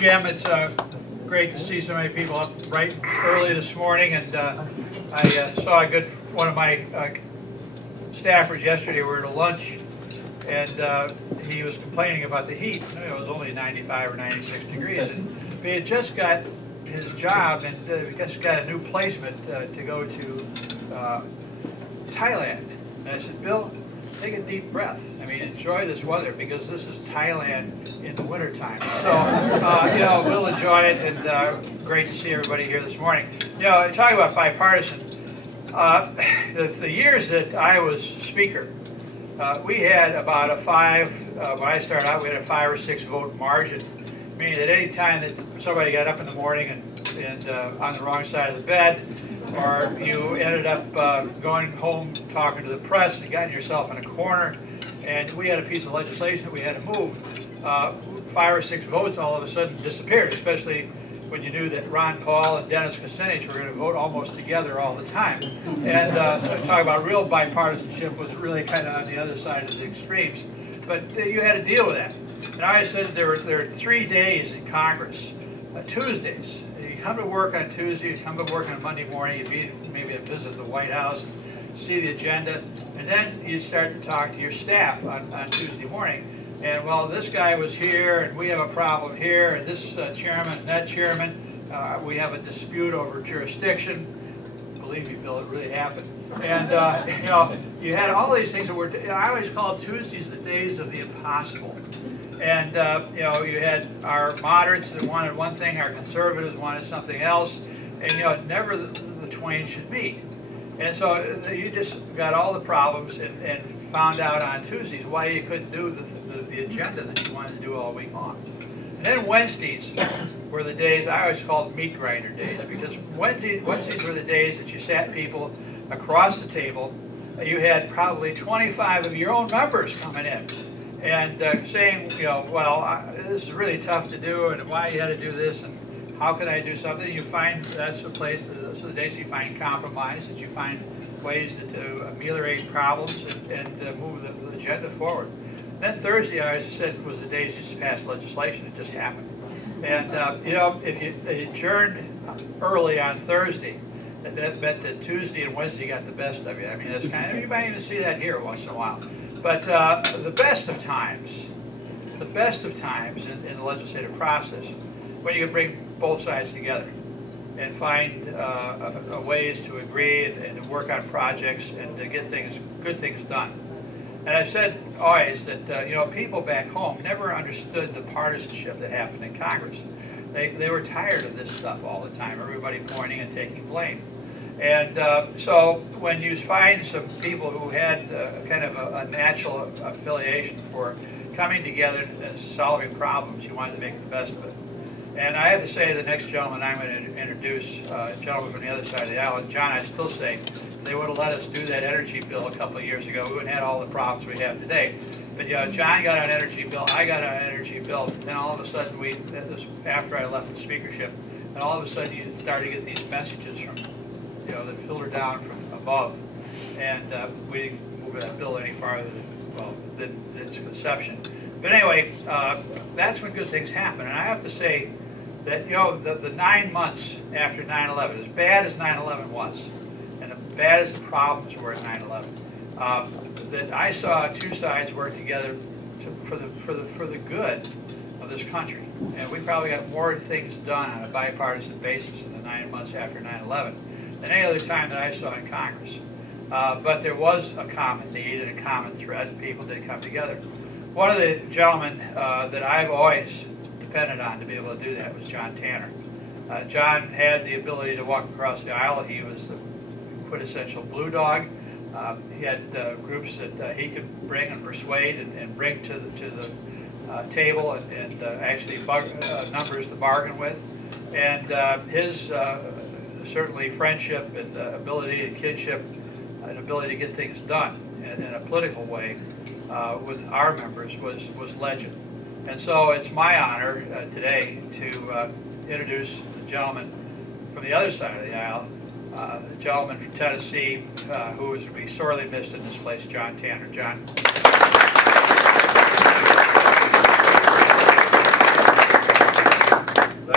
Jim, it's great to see so many people up bright early this morning, and I saw one of my staffers yesterday. We were at a lunch, and he was complaining about the heat. It was only 95 or 96 degrees, and he had just got his job and just got a new placement to go to Thailand. And I said, Bill, take a deep breath. I mean, enjoy this weather, because this is Thailand in the wintertime. So, we'll enjoy it, and great to see everybody here this morning. Talking about bipartisan, the years that I was Speaker, we had about when I started out, we had a 5 or 6 vote margin, meaning that any time that somebody got up in the morning and on the wrong side of the bed, or you ended up going home talking to the press and gotten yourself in a corner, and we had a piece of legislation that we had to move, 5 or 6 votes all of a sudden disappeared, especially when you knew that Ron Paul and Dennis Kucinich were going to vote almost together all the time. And so talking about real bipartisanship was really kind of on the other side of the extremes. But you had to deal with that. And I said there are 3 days in Congress, Tuesdays. You come to work on Tuesday, you come to work on Monday morning, you maybe visit the White House and see the agenda, and then you start to talk to your staff on Tuesday morning. And well, this guy was here, and we have a problem here, and this chairman and that chairman, we have a dispute over jurisdiction. Believe me, Bill, it really happened. And you had all these things that were. I always called Tuesdays the days of the impossible. And you had our moderates that wanted one thing, our conservatives wanted something else, and never the twain should meet. And so you just got all the problems and found out on Tuesdays why you couldn't do the agenda that you wanted to do all week long. And then Wednesdays were the days I always called meat grinder days, because Wednesdays were the days that you sat people across the table. You had probably 25 of your own members coming in and saying, well, this is really tough to do, and why you had to do this, and how can I do something? You find those are the days you find compromise, that you find ways to ameliorate problems and move the agenda forward. Then Thursday, as I said, was the days you just passed legislation. It just happened. And if you adjourned early on Thursday, that meant that Tuesday and Wednesday got the best of you. I mean, that's you might even see that here once in a while. But the best of times in the legislative process, when you can bring both sides together and find ways to agree and to work on projects and to get good things done. And I've said always that people back home never understood the partisanship that happened in Congress. They were tired of this stuff all the time, everybody pointing and taking blame. And so when you find some people who had kind of a natural affiliation for coming together and solving problems, you wanted to make the best of it. And I have to say, the next gentleman I'm going to introduce, a gentleman from the other side of the aisle, John, I still say, they would have let us do that energy bill a couple of years ago, we wouldn't have had all the problems we have today. But John got an energy bill, I got an energy bill, then all of a sudden that was after I left the speakership, and all of a sudden you started to get these messages from, that filtered down from above, and we didn't move that bill any farther than its conception. But anyway, that's when good things happen, and I have to say that the 9 months after 9/11, as bad as 9/11 was, and as bad as the problems were at 9/11, that I saw two sides work together for the good of this country, and we probably got more things done on a bipartisan basis in the 9 months after 9/11 than any other time that I saw in Congress. But there was a common need and a common thread, and people did come together. One of the gentlemen that I've always depended on to be able to do that was John Tanner. John had the ability to walk across the aisle. He was the quintessential blue dog. He had groups that he could bring and persuade and bring to the table and actually numbers to bargain with. And his certainly friendship and ability and kinship and ability to get things done in a political way with our members was legend. And so it's my honor today to introduce the gentleman from the other side of the aisle, the gentleman from Tennessee who is to be sorely missed in this place, John Tanner. John.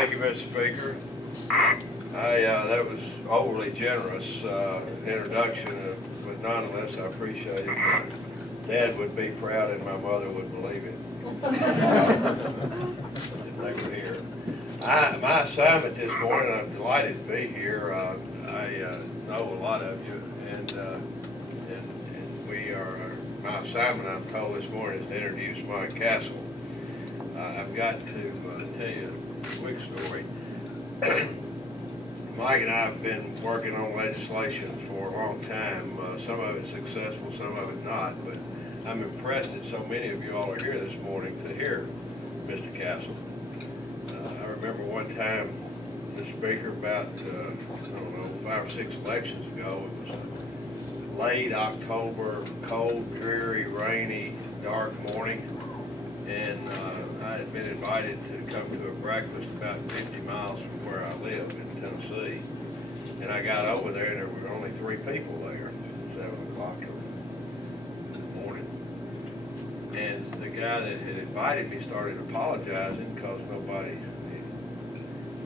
Thank you, Mr. Speaker. That was overly generous introduction, but nonetheless, I appreciate it. My Dad would be proud and my mother would believe it if they were here. My assignment this morning, I'm delighted to be here. I know a lot of you, and we are. My assignment, I'm told this morning, is to introduce Mike Castle. I've got to tell you a quick story. Mike and I have been working on legislation for a long time. Some of it successful, some of it not. But I'm impressed that so many of you all are here this morning to hear Mr. Castle. I remember one time, Mr. Speaker, about, I don't know, 5 or 6 elections ago, it was late October, cold, dreary, rainy, dark morning, and I had been invited to come to a breakfast about 50 miles from where I live in Tennessee. And I got over there, and there were only 3 people there at 7 o'clock in the morning. And the guy that had invited me started apologizing because nobody.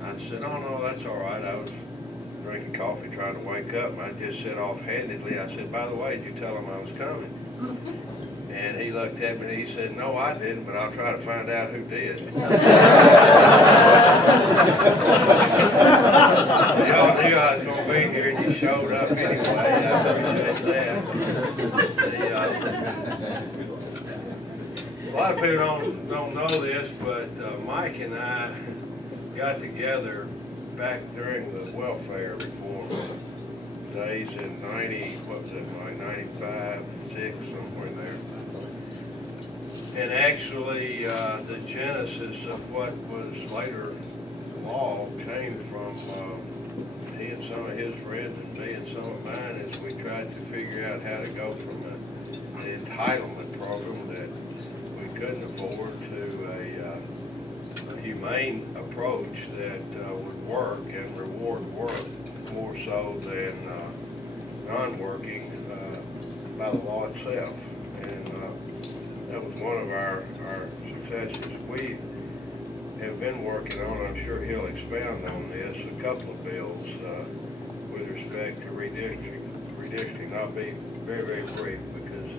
I said, "Oh no, that's all right. I was drinking coffee, trying to wake up." And I just said offhandedly, I said, "By the way, did you tell him I was coming?" And he looked at me and he said, "No, I didn't, but I'll try to find out who did." Y'all knew I was going to be here and you showed up anyway. I appreciate that. A lot of people don't know this, but Mike and I got together back during the welfare reform days in 95, 6, somewhere in there. And actually, the genesis of what was later law came from he and some of his friends and me and some of mine as we tried to figure out how to go from an entitlement program that we couldn't afford to a humane approach that would work and reward work more so than non-working by the law itself. And that was one of our successes. We have been working on, I'm sure he'll expound on this, a couple of bills with respect to redistricting. I'll be very, very brief because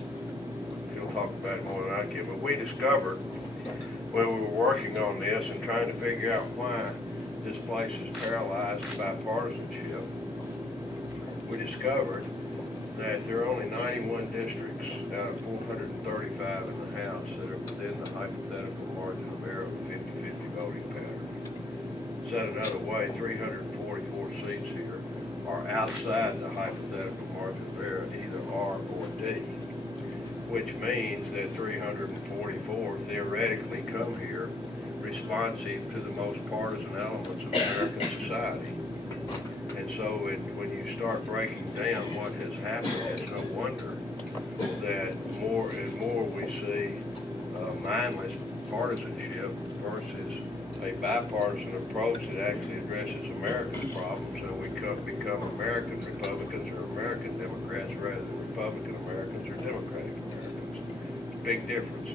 he'll talk about it more than I can. But we discovered when we were working on this and trying to figure out why this place is paralyzed by partisanship, we discovered that there are only 91 districts out of 435 in the House that are within the hypothetical margin of error of a 50-50 voting pattern. Said another way, 344 seats here are outside the hypothetical margin of error, either R or D, which means that 344 theoretically come here responsive to the most partisan elements of American society. And so when you start breaking down what has happened, it's no wonder that more and more we see mindless partisanship versus a bipartisan approach that actually addresses American problems, and we become American Republicans or American Democrats rather than Republican Americans or Democratic Americans. It's a big difference,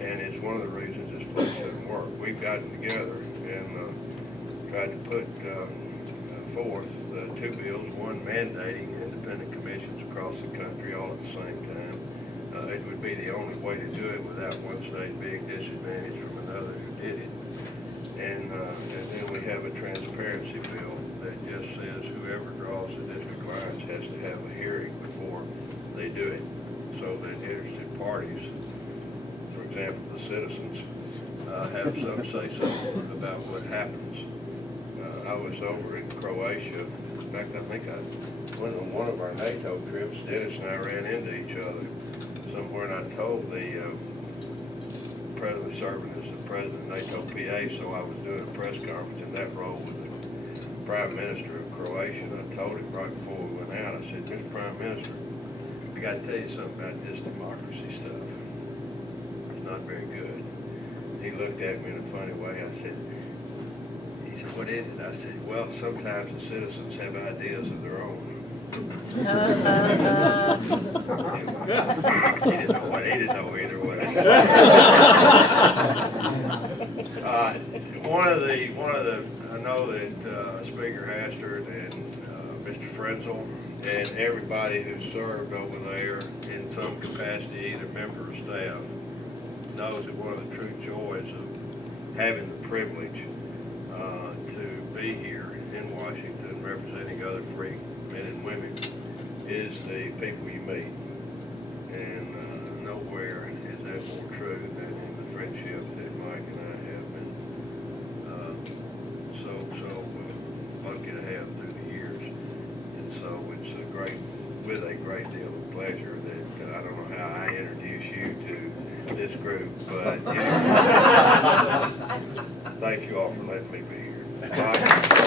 and it's one of the reasons this place doesn't work. We've gotten together and tried to put forth 2 bills, one mandating independent commissions across the country all at the same time. It would be the only way to do it without one state being disadvantaged from another who did it. And then we have a transparency bill that just says whoever draws the district lines has to have a hearing before they do it, so that interested parties, for example, the citizens, have some say-so about what happens. I was over in Croatia. In fact, I think on one of our NATO trips, Dennis and I ran into each other somewhere, and I told the president serving as the president of NATO PA, so I was doing a press conference in that role with the Prime Minister of Croatia, and I told him right before we went out, I said, "Mr. Prime Minister, I got to tell you something about this democracy stuff. It's not very good." He looked at me in a funny way. I said, he said, "What is it?" I said, "Well, sometimes the citizens have ideas of their own." He didn't know either way. I know that Speaker Hastert and Mr. Frenzel and everybody who served over there in some capacity, either member or staff, knows that one of the true joys of having the privilege to be here in Washington representing other free men and women is the people you meet. And nowhere is that more true than in the friendship that Mike and I have been so lucky to have through the years. And so it's with a great deal of pleasure that I don't know how I introduce you to this group, but you know, thank you all for letting me be here. Mike?